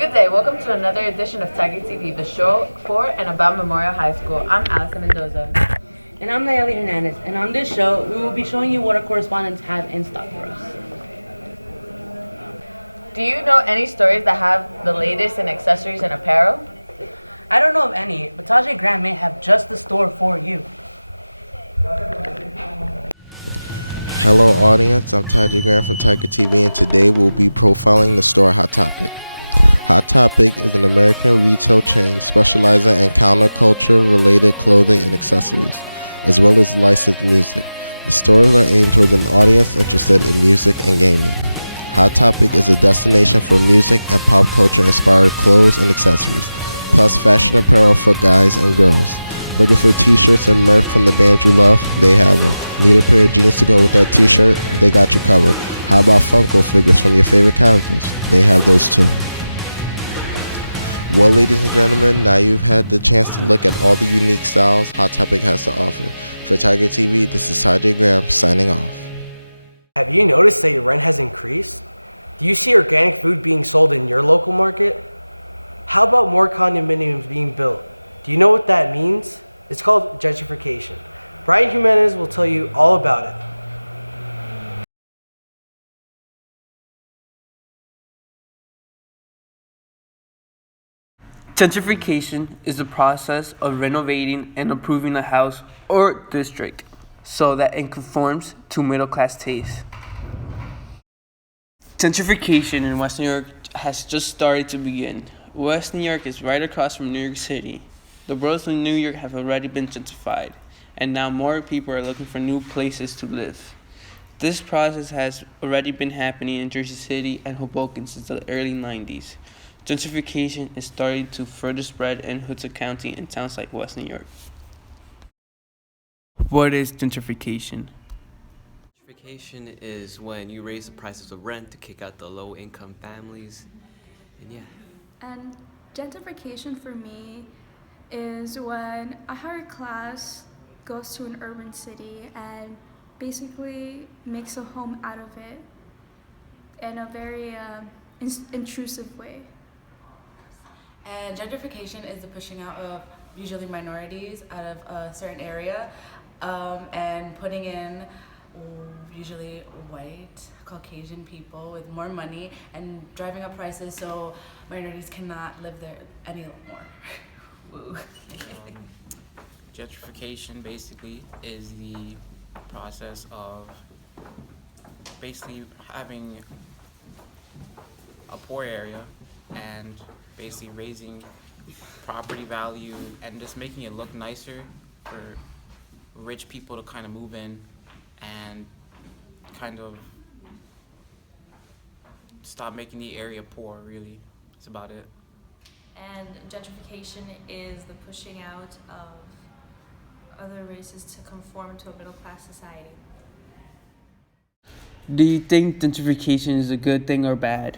Good day, welcome to another edition of Tiger TV, the show for and about Memorial High School. I'm Allison Mendoza. And I'm Nayeli Hernandez, and on this show, we will be showing you what our correspondents have in stock for us. Do you know any stores that have the latest in accessories and apparel? I don't know of any, but Tajay Graham may have just the store for you. Hello audience, I'm Tajay Graham from Tiger TV, and today we'll be profiling the store Hot Topic. Hot Topic is an American retail chain specializing in counterculture related clothing and accessories, as well as licensed music. The stores are aimed towards an audience interested in music and gaming. Hot Topic is a destination for music and pop culture inspired clothes and accessories, plus fashion apparel for guys and girls. Looking for t-shirts and merch from the bands you love? They have them. Need a pair of jeans to go with that t-shirt? They got you covered. How about Funko figures from your favorite characters? They have those too. Well, ladies and gentlemen, now you've had the chance to look at all the unique styles Hot Topic has to offer. For Tiger TV, this is Tajay Graham signing off. Have you noticed that your rent has increased? Do you see organic food being sold in your local market? How about more condominiums being built? Do you know what that means? It's called gentrification. Brian Jimenez will tell you all about it. Gentrification is the process of renovating and improving a house or district so that it conforms to middle-class tastes. Gentrification in West New York has just started to begin. West New York is right across from New York City. The boroughs of New York have already been gentrified, and now more people are looking for new places to live. This process has already been happening in Jersey City and Hoboken since the early 90s. Gentrification is starting to further spread in Hudson County and towns like West New York. What is gentrification? Gentrification is when you raise the prices of rent to kick out the low-income families, and yeah. And gentrification for me is when a higher class goes to an urban city and basically makes a home out of it in a very intrusive way. And gentrification is the pushing out of usually minorities out of a certain area and putting in usually white Caucasian people with more money and driving up prices so minorities cannot live there anymore. Woo. Gentrification basically is the process of basically having a poor area and basically raising property value and just making it look nicer for rich people to kind of move in and kind of stop making the area poor, really. That's about it. And gentrification is the pushing out of other races to conform to a middle-class society. Do you think gentrification is a good thing or bad?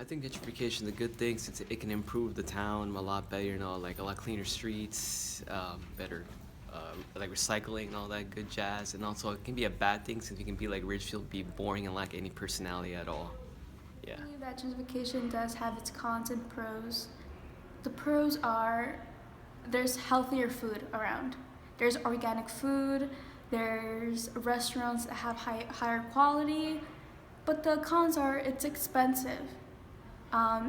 I think gentrification is a good thing since it can improve the town a lot better, like a lot cleaner streets, better like recycling and all that good jazz. And also it can be a bad thing since it can be like Ridgefield, be boring and lack any personality at all. Yeah. I believe that gentrification does have its cons and pros. The pros are there's healthier food around. There's organic food, there's restaurants that have higher quality, but the cons are it's expensive.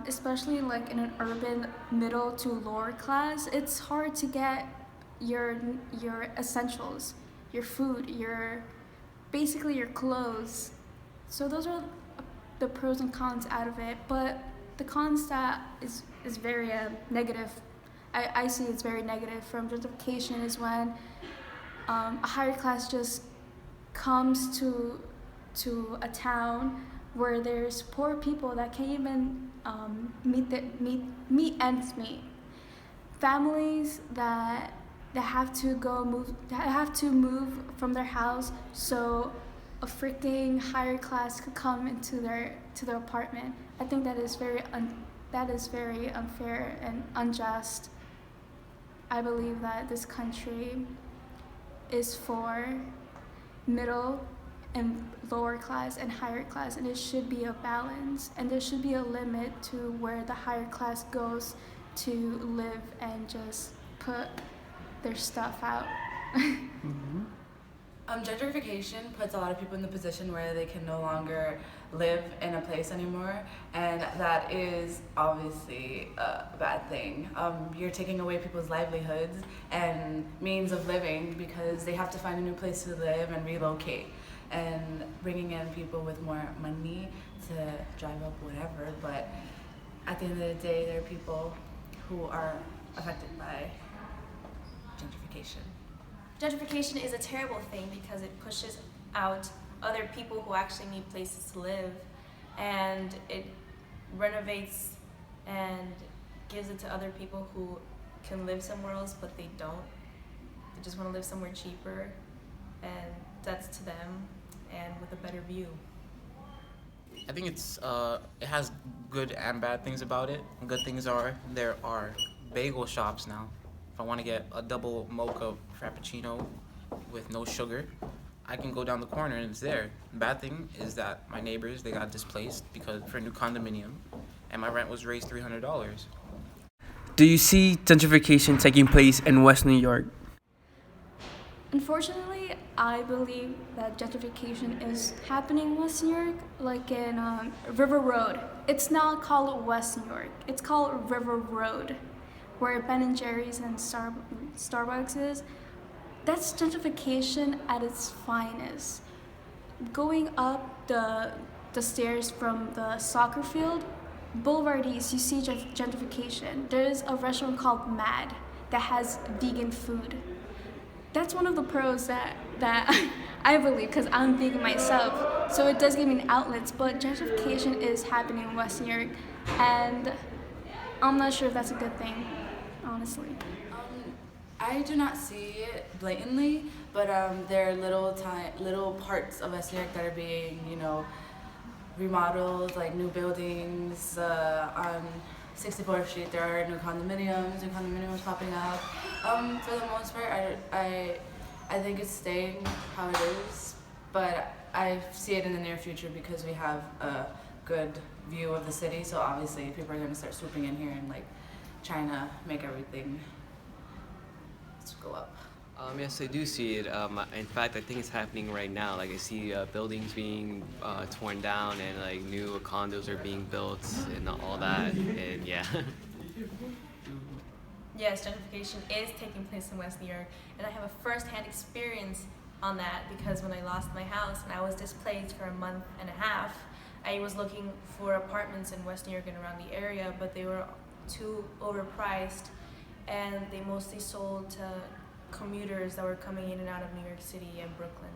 Especially like in an urban middle to lower class, it's hard to get your essentials, your food, basically your clothes. So those are the pros and cons out of it. But the cons that is very negative. I see it's very negative from gentrification is when a higher class just comes to a town where there's poor people that can't even meet ends meet. Families that have to move from their house so a freaking higher class could come into their apartment. I think that is very unfair and unjust. I believe that this country is for middle and lower class and higher class, and it should be a balance, and there should be a limit to where the higher class goes to live and just put their stuff out. Gentrification puts a lot of people in the position where they can no longer live in a place anymore, and that is obviously a bad thing. You're taking away people's livelihoods and means of living because they have to find a new place to live and relocate, and bringing in people with more money to drive up whatever. But at the end of the day, there are people who are affected by gentrification. Gentrification is a terrible thing because it pushes out other people who actually need places to live, and it renovates and gives it to other people who can live somewhere else but they don't. They just want to live somewhere cheaper, and that's to them and with a better view. I think it has good and bad things about it. Good things are there are bagel shops now. If I want to get a double mocha frappuccino with no sugar, I can go down the corner and it's there. Bad thing is that my neighbors, they got displaced because for a new condominium, and my rent was raised $300. Do you see gentrification taking place in West New York? Unfortunately, I believe that gentrification is happening in West New York, like in River Road. It's not called West New York, it's called River Road, where Ben & Jerry's and Starbucks is. That's gentrification at its finest. Going up the stairs from the soccer field, Boulevard East, you see gentrification. There's a restaurant called Mad that has vegan food. That's one of the pros that I believe, because I'm vegan myself, so it does give me outlets, but gentrification is happening in West New York, and I'm not sure if that's a good thing, honestly. I do not see it blatantly, but there are little parts of West New York that are being, remodeled, like new buildings. On 64th Street, there are new condominiums popping up. For the most part, I think it's staying how it is, but I see it in the near future because we have a good view of the city. So obviously, people are going to start swooping in here and trying to make everything go up. Yes, I do see it. In fact, I think it's happening right now. I see buildings being torn down and new condos are being built and all that. And yeah. Yes, gentrification is taking place in West New York, and I have a first-hand experience on that because when I lost my house and I was displaced for a month and a half, I was looking for apartments in West New York and around the area, but they were too overpriced, and they mostly sold to commuters that were coming in and out of New York City and Brooklyn.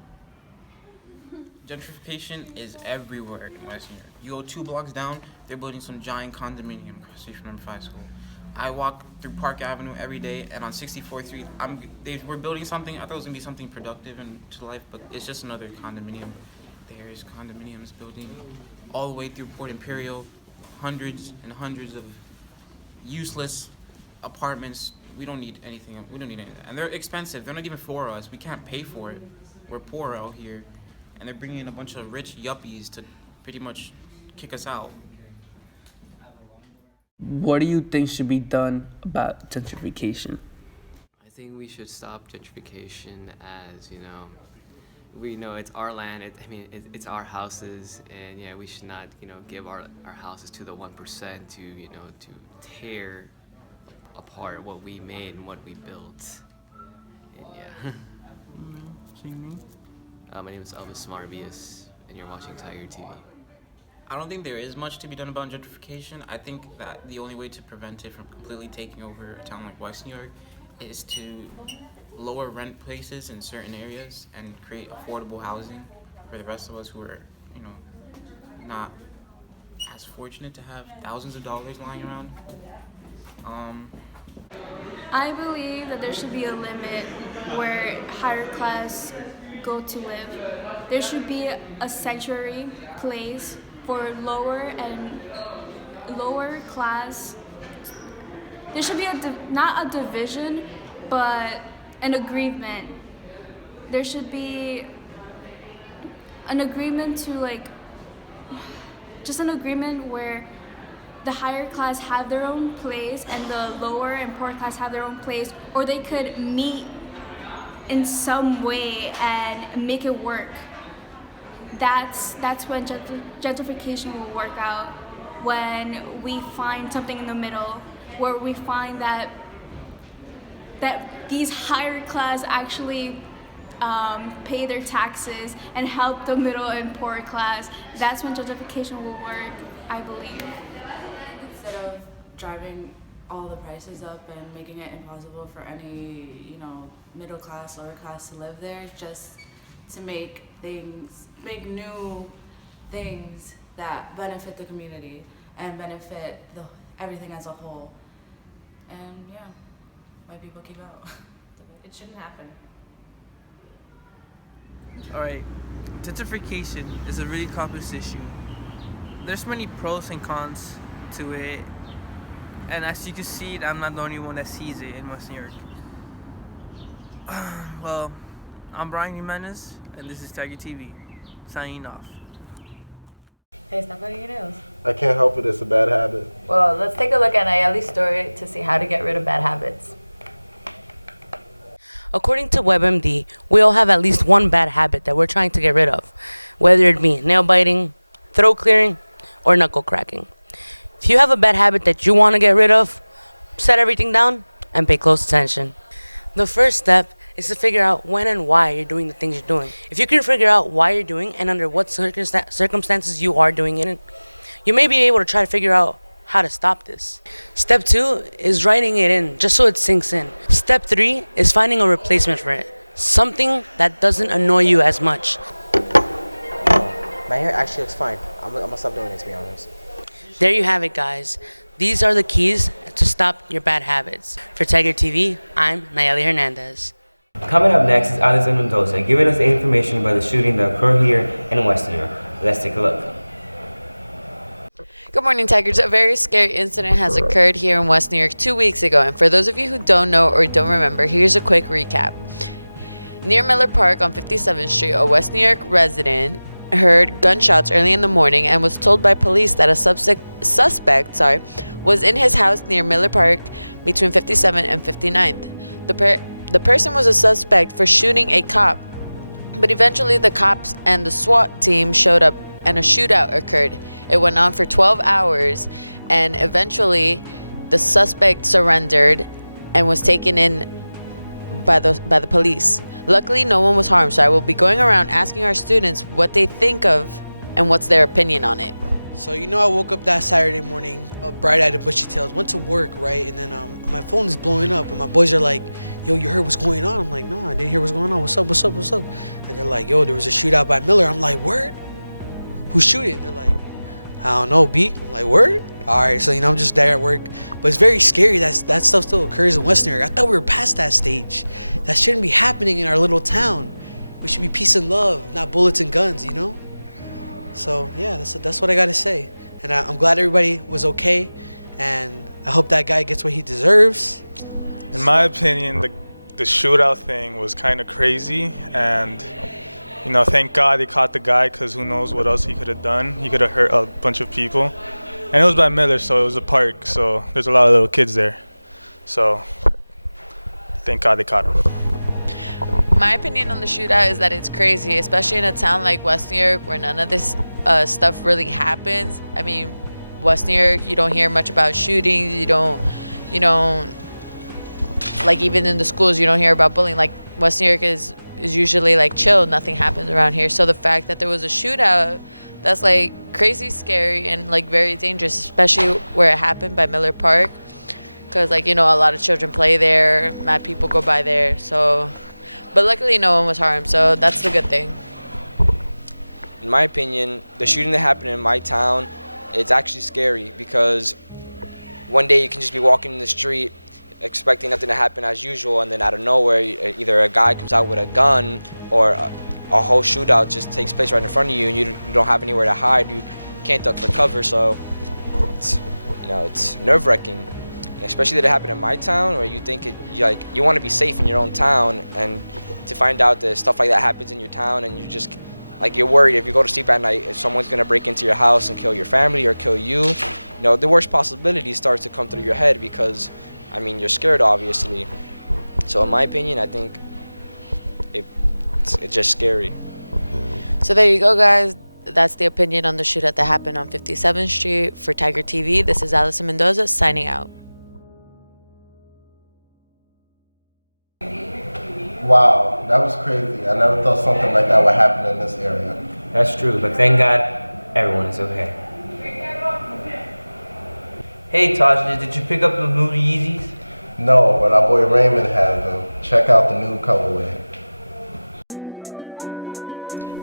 Gentrification is everywhere in West New York. You go 2 blocks down, they're building some giant condominium across the street from number 5 school. I walk through Park Avenue every day, and on 64th Street, they were building something. I thought it was gonna be something productive and to life, but it's just another condominium. There's condominiums building all the way through Port Imperial, hundreds and hundreds of useless apartments. We don't need anything. We don't need any of that. And they're expensive. They're not even for us. We can't pay for it. We're poor out here. And they're bringing in a bunch of rich yuppies to pretty much kick us out. What do you think should be done about gentrification? I think we should stop gentrification as, we know it's our land, it's our houses, and yeah, we should not, give our houses to the 1% to tear apart what we made and what we built. And yeah. My name is Elvis Marvius, and you're watching Tiger TV. I don't think there is much to be done about gentrification. I think that the only way to prevent it from completely taking over a town like West New York is to lower rent places in certain areas and create affordable housing for the rest of us who are, not as fortunate to have thousands of dollars lying around. I believe that there should be a limit where higher class go to live. There should be a sanctuary place for lower class. There should be not a division, but an agreement. There should be an agreement to like just an agreement where the higher class have their own place and the lower and poor class have their own place, or they could meet in some way and make it work. That's when gentrification will work out, when we find something in the middle, where we find that these higher class actually pay their taxes and help the middle and poor class. That's when gentrification will work, I believe. Instead of driving all the prices up and making it impossible for any, middle class, lower class to live there, just to make new things that benefit the community and benefit everything as a whole. And yeah, why people keep out. It shouldn't happen. Alright, gentrification is a really complex issue. There's many pros and cons to it, and as you can see, I'm not the only one that sees it in West New York. Well, I'm Brian Jimenez, and this is Tiger TV, signing off. Hey, stop biting your nails. I can't help it. It's a bad habit. Well, let's take a look at Nayeli's story to see how to get rid of bad habits. According to WebMD, we all have at least one bad habit that we're trying to get rid of, whether it be nail biting, throat clearing, or knuckle cracking. If you have a bad habit that you want to get rid of, set everything down and pay close attention. The first step is to figure out when and why you're doing the things you're doing. If you can figure out why you're doing and under what circumstances you are doing it, you may be able to try to figure out how to stop this. Step 2 is writing it in just so it sinks in. Step 3 is finding a replacement for it, something that doesn't annoy you as much. My hair actually looks fine. I'm gonna stop doing it, to be honest. There you have it, guys. These are the keys to stop your bad habits. For Tiger TV, I'm Nayeli Hernandez. Coming up next is Alison Mendoza giving us information about the shooting that occurred here in West New York. Let's take a look. Good morning, Tigers. A very scary incident has occurred here in West New York 2 weeks ago. And for those of you who don't know or don't remember, here's a quick recap. Near Miller Park on 57th Street, a West New York resident heard gunshots early in the morning and was told by police that a suspect was in his house near Miller Park between 57th and 59th. The person was a suspect for shooting a cop, but eventually the cops and the SWAT team showed up and a shootout occurred. It went on for 12 hours and eventually the suspect surrendered and was taken in by the police. Luckily, no one was harmed, so I will be going around asking our students what they think of and what's their opinion on it. So, I woke up that Saturday morning, bright-eyed and bushy-tailed, went to work, right? And then my phone is blowing up, and my boys are like, yo, you heard what's going on? I'm like, no, I didn't hear what's going on. What's up? And they're like, yo, there was a shootout by Miller. I'm like, word? Who's shooting? They're like, I don't know, B. I'm like, word? All right, so, I'm just there at work. But it's very scary that stuff still occurs in West New York. I thought we were past that stage. That shouldn't be happening in our little town. We should be peace and love, not bullets and guns, So, yeah, that's what I got to say. And I'm glad everybody was okay. And I hope that guy gets what he deserves. In my opinion, the shootout thing was kind of crazy. And, thank God they caught the guy, because who knows what else he could have done. He could have hurt a bunch of people. And it was by Miller, so it was a park, so there's a lot of little kids there. So, thank God they caught him. My opinion on the shootout is that it's crazy, especially in a town like West New York where none of this stuff really happens. I mean, West New York, you don't hear much about shootings. You don't, like even in the schools, you don't hear about bullying. Like West New York is usually like chill. Nothing happens around here. So the fact that there was a shootout, that's like crazy scary and like very dangerous, especially where it happened by Miller Park. Because a lot of children play there, mad people go by there. So, but luckily no one was harmed. So that's the good thing. In my opinion, the shooting that happened in my town, it's actually scary because one day you can just be walking in the street expecting nothing to happen as usual, and then out of nowhere, either a guy comes out with a gun or a whole shootout just takes place right in front of you, and you don't have anywhere to hide. You can't duck for cover, so it's nerve-wracking. And especially that it happened in my town, where you think you want to be safe in your own town, and to find out that stuff like that happens in your town, and you just Like, you're worried if you go to sleep at night if someone's gonna break into your house and kill your family or kill you. You know, the worst possibility starts to come through your head because, I mean, you're scared, obviously. So in my opinion, I think it's just scary. So there you go, guys. That's the opinion on the shootout that happened on 57th Street. For Tiger TV, this is Allison Mendoza signing out. Wow, that was crazy. I never thought something like that would happen in this area. That's true, but thank God everyone is okay. Hey Taj, did you pick up the new Yeezys? No, but our boy Raymond has them. Check out the new colorway.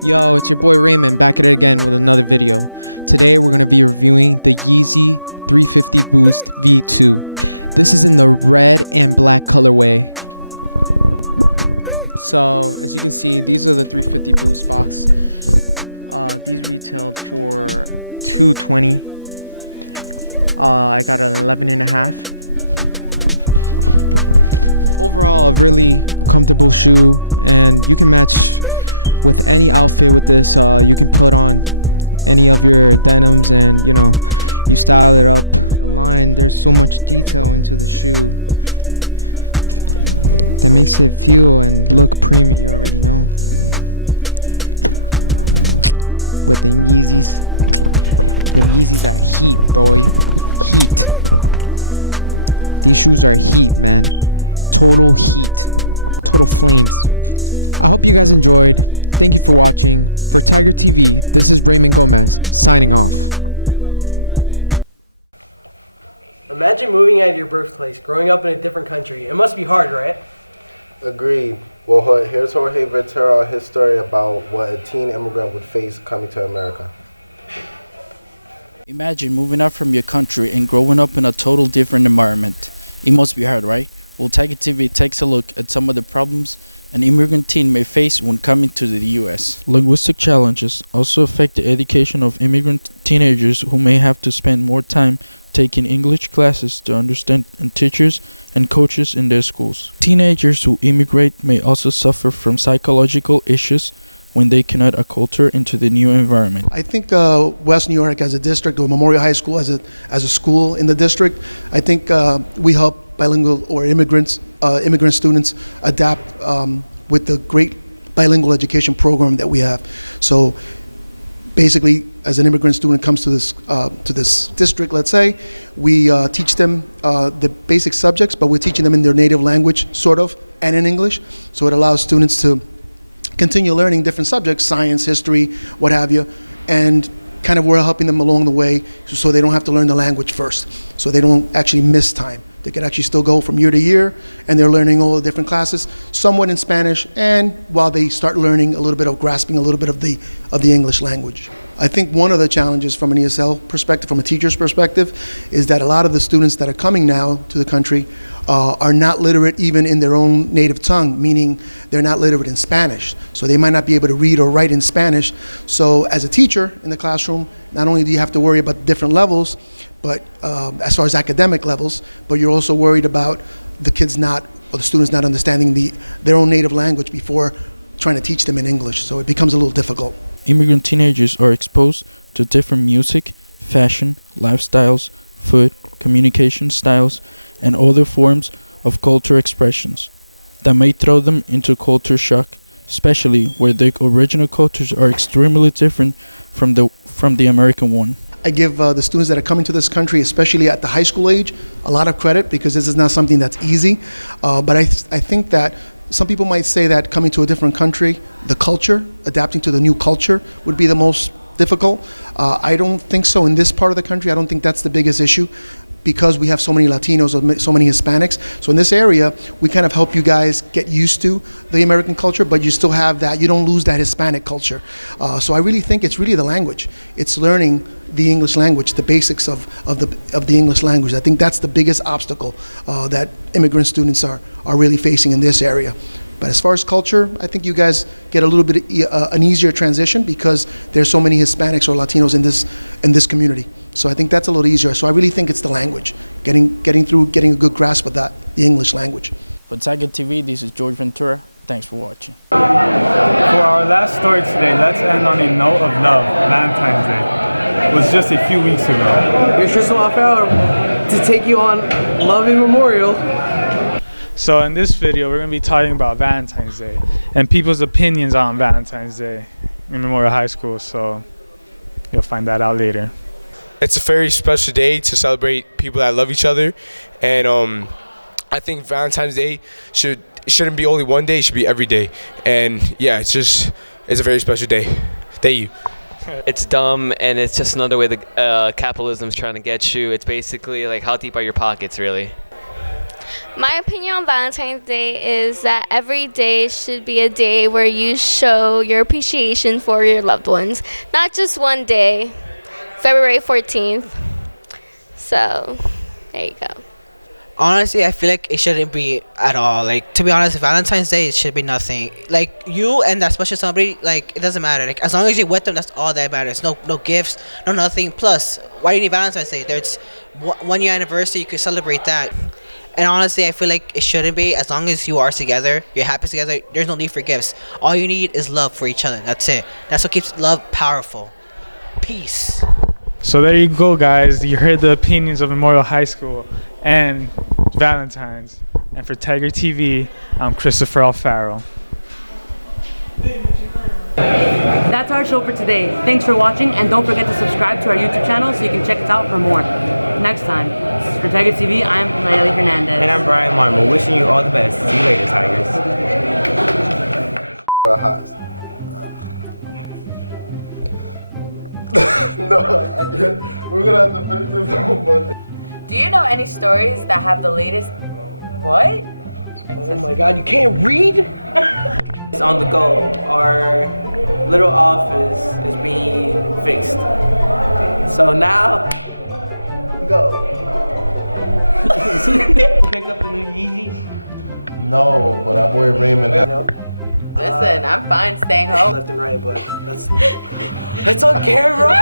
Yo, it's your boy Raymond back at it again with another video. Today we're going to be reviewing the Yeezy 350 Boost V2. This is in the red and black colorway. So as you can see, these are the 350 Boost box. These retailed for $220. I got an 11.5. Overall, a really comfortable shoe, and you can match with any outfit with this. You can put on any of your denims and you style it up. The line, there's so much detail into the shoe that makes it feel and look premium. You already know. With them Yeezys are heat, boy. Heat. These shoes are heat, man. Total heat. Total flames. I hope you guys enjoyed. Thank you for watching. For Tiger TV, this is Raymond Gomez signing off. Imagine moving out of your birthplace, growing up in a different country. It must be hard, right? Agreed. Well, here's Jorge Ventura on his story about what a teen immigrant would face coming to America. Imagine moving out from your country and growing up in a total different environment. It must be hard, right? Well, Tiger TV takes a look at some of the problems an immigrant teen may face when coming to the U.S. Linguistic challenges also affect the education of immigrant teenagers who may have to spend more time taking English classes to understand teachers and coaches in their schools. Teenagers who immigrate may also suffer from psychological issues when they cannot acculture into the new environment. I think West New York as a district, or Memorial High School as a school in the district, I think we help bilingual or immigrant students adapt with the great bilingual education program that we have. So basically, as an immigrant student comes to this district, let's say, we teach them the basic subjects, but we're teaching them in their native language, sort of, and in English. So it allows students to continue learning different subjects, science, history, what have you, and kind of we're helping them along the way so they don't have to learn the language first, so they don't actually miss time. They could actually still go from year to year, and they're learning all the different classes, somewhat in Spanish, and while they start learning a little bit of grasping a little bit of the English language. I think one of the challenges from an ESL perspective, from a teacher's perspective, is that a lot of the students that are coming now to the country are not literate even in their own native tongue, meaning they're not literate in Spanish. So they might not be able to read or write in Spanish. So as a teacher in the classroom, not only do you have to worry about different levels, but as far as academic levels, but you're also worried about the kids or the students not understanding their own native language before trying to teach them in English. So it becomes a little difficult. Immigrant teenagers are exposed to different music, fashion, lifestyles, food, communication styles, and other forms of culture expressions that may throw them into culture shock, especially where their original cultures are extremely different from the American one. I give the students that are coming to this country, especially at the high school age, a lot of credit because this is not something that's easy. But I think that some people might say that coming to a different country, the culture, adapting to the new culture would be the most difficult. I don't think so in this part of the country. I don't think that's the biggest issue because we have so many Latinos or so many Hispanics. So in this area, we kind of help you guys get used to the American culture, but you still have that, you don't lose that Hispanic culture. So I really think it's really the language. It's learning the English language, the basics of the English language. I think that's the biggest obstacle that immigrant students are really facing in this area. But as far as culture, I think you guys get a little bit an easier transition because there's so many Hispanics or Latinos in this community. So I think that's a little easier. So I really think it's the language, getting a good grasp of the English language. For Tiger TV, this is George Ventura. Thanks for watching. For our last story today, let's end on a note of love. Valentine's Day. It was just a few weeks ago. Here's Tristan Lafayette to take you on Loving Memorial. So in this video, we're going to be talking about Valentine's Day and people's opinions on Valentine's Day in Memorial High School. So you'll find that out later. It's a very special day to celebrate people that love each other, and I think Valentine's Day shouldn't be only one day; it should be every day. And yeah, it's a very special day. Thank you. It's dumb, and it's just another way that capitalism's trying to get you. It's basically like, how deep are your pockets, really? My opinion on Valentine's Day is that every day should be a day where you show your appreciation for your loved ones, not just one day, February 14th. So, there you go. Honestly, I feel like it shouldn't be at all. Like, to be honest, Valentine's Day, it should be nothing. Like, you and that special somebody, like, it doesn't matter. Like, as long as you're with them, that's all that matters. No gifts, no nothing. Plus, why do you need Valentine's Day? There's 1 year anniversary, you could celebrate that. And honestly, I feel like it shouldn't be. As long as you are together, you're happy together, there's no need for gifts. All you need is love for each other. That's it. That's what keeps love powerful. Peace. So there you go, guys. You heard the opinions of Memorial High School and Valentine's. And for Tiger TV, I'm Christopher Alfaro. That's our show for today. Thanks for watching, and don't forget to subscribe to our YouTube channel so you can check us out for more. Next time, this is for Tiger TV, I'm Layali Hernandez. And I'm Brian Marmol, wishing you all the best. See you later, Tigers. We're gonna have to finish this on Monday. Do you know any stories that have the latest... What? Oh my god, you can't read? It's on the go. Our little office is being fixed. So now, go. Pick up the new Yeezys? No, but our boy Raymond. Listen, I'm fine staying home. Left and right, but that's on camera.